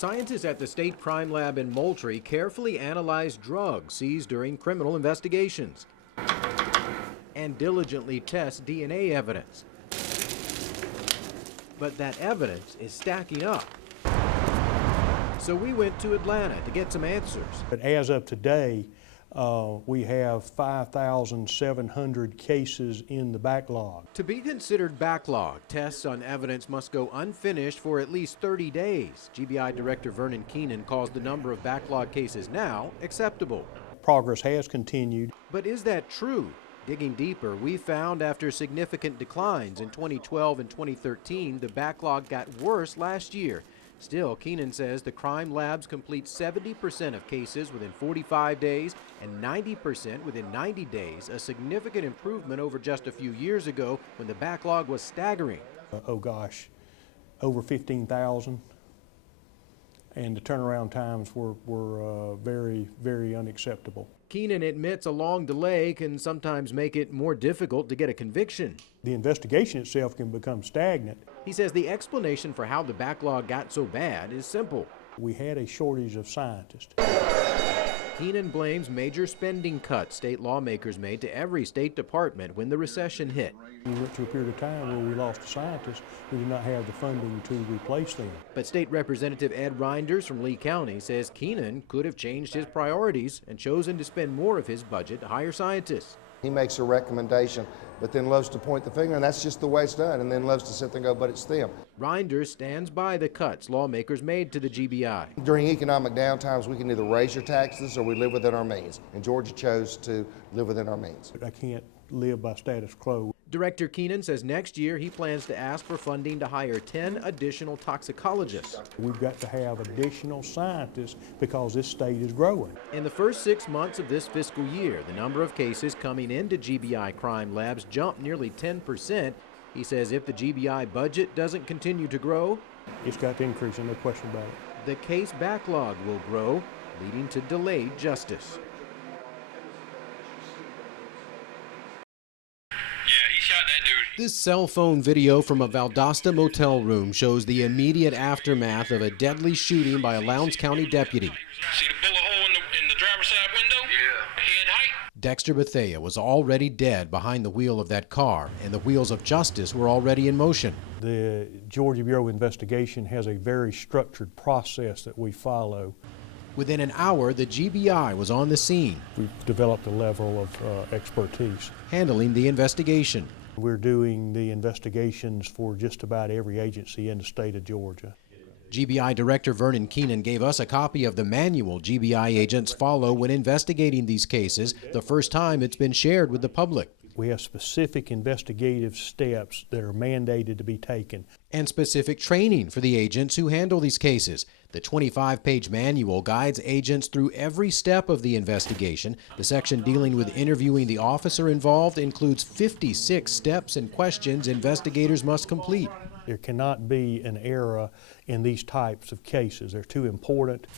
Scientists at the State Crime Lab in Moultrie carefully analyze drugs seized during criminal investigations and diligently test DNA evidence. But that evidence is stacking up. So we went to Atlanta to get some answers. But as of today, we have 5,700 cases in the backlog. To be considered backlog, tests on evidence must go unfinished for at least 30 days. GBI Director Vernon Keenan calls the number of backlog cases now acceptable. Progress has continued. But is that true? Digging deeper, we found after significant declines in 2012 and 2013, the backlog got worse last year. Still, Keenan says the crime labs complete 70% of cases within 45 days and 90% within 90 days, a significant improvement over just a few years ago when the backlog was staggering. Oh gosh, over 15,000. And the turnaround times were very, very unacceptable. Keenan admits a long delay can sometimes make it more difficult to get a conviction. The investigation itself can become stagnant. He says the explanation for how the backlog got so bad is simple. We had a shortage of scientists. Keenan blames major spending cuts state lawmakers made to every state department when the recession hit. We went through a period of time where we lost scientists. We did not have the funding to replace them. But State Representative Ed Reinders from Lee County says Keenan could have changed his priorities and chosen to spend more of his budget to hire scientists. He makes a recommendation, but then loves to point the finger, and that's just the way it's done, and then loves to sit there and go, but it's them. Reinders stands by the cuts lawmakers made to the GBI. During economic downtimes, we can either raise your taxes or we live within our means, and Georgia chose to live within our means. I can't live by status quo. Director Keenan says next year he plans to ask for funding to hire 10 additional toxicologists. We've got to have additional scientists because this state is growing. In the first 6 months of this fiscal year, the number of cases coming into GBI crime labs jumped nearly 10%. He says if the GBI budget doesn't continue to grow, It's got to increase, and no question about it. the case backlog will grow, leading to delayed justice. This cell phone video from a Valdosta motel room shows the immediate aftermath of a deadly shooting by a Lowndes County deputy. See the bullet hole in the driver's side window? Yeah. Head height? Dexter Bethea was already dead behind the wheel of that car, and the wheels of justice were already in motion. The Georgia Bureau of Investigation has a very structured process that we follow. Within an hour, the GBI was on the scene, We've developed a level of expertise. handling the investigation. We're doing the investigations for just about every agency in the state of Georgia. GBI Director Vernon Keenan gave us a copy of the manual GBI agents follow when investigating these cases, the first time it's been shared with the public. We have specific investigative steps that are mandated to be taken. And specific training for the agents who handle these cases. The 25-page manual guides agents through every step of the investigation. The section dealing with interviewing the officer involved includes 56 steps and questions investigators must complete. There cannot be an error in these types of cases. They're too important.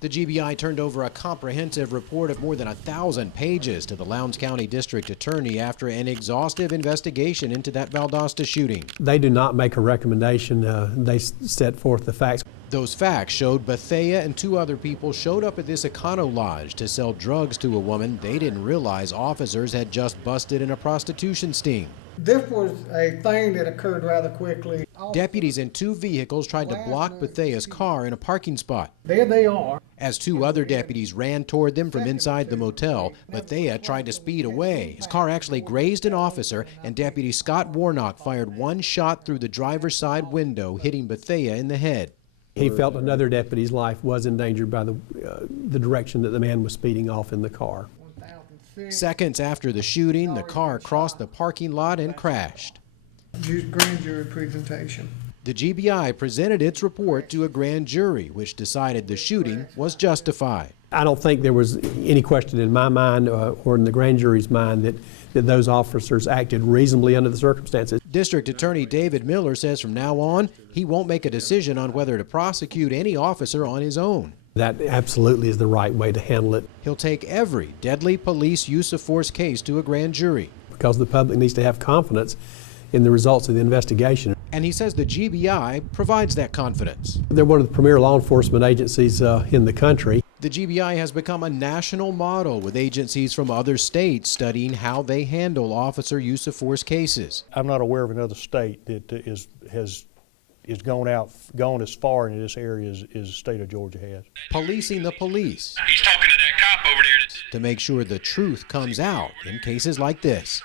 The GBI turned over a comprehensive report of more than 1,000 pages to the Lowndes County District Attorney after an exhaustive investigation into that Valdosta shooting. They do not make a recommendation. They set forth the facts. Those facts showed Bethea and 2 other people showed up at this Econo Lodge to sell drugs to a woman they didn't realize officers had just busted in a prostitution sting. This was a thing that occurred rather quickly. Deputies in 2 vehicles tried to block Bethea's car in a parking spot. There they are. As 2 other deputies ran toward them from inside the motel, Bethea tried to speed away. His car actually grazed an officer, and Deputy Scott Warnock fired 1 shot through the driver's side window, hitting Bethea in the head. He felt another deputy's life was endangered by the direction that the man was speeding off in the car. Seconds after the shooting, the car crossed the parking lot and crashed. Grand jury presentation. The GBI presented its report to a grand jury, which decided the shooting was justified. I don't think there was any question in my mind or in the grand jury's mind that those officers acted reasonably under the circumstances. District Attorney David Miller says from now on, he won't make a decision on whether to prosecute any officer on his own. That absolutely is the right way to handle it. He'll take every deadly police use of force case to a grand jury. Because the public needs to have confidence in the results of the investigation. And he says the GBI provides that confidence. They're one of the premier law enforcement agencies in the country. The GBI has become a national model, with agencies from other states studying how they handle officer use of force cases. I'm not aware of another state that has gone as far into this area as the state of Georgia has. Policing the police He's talking to that cop over there. to make sure the truth comes out in cases like this.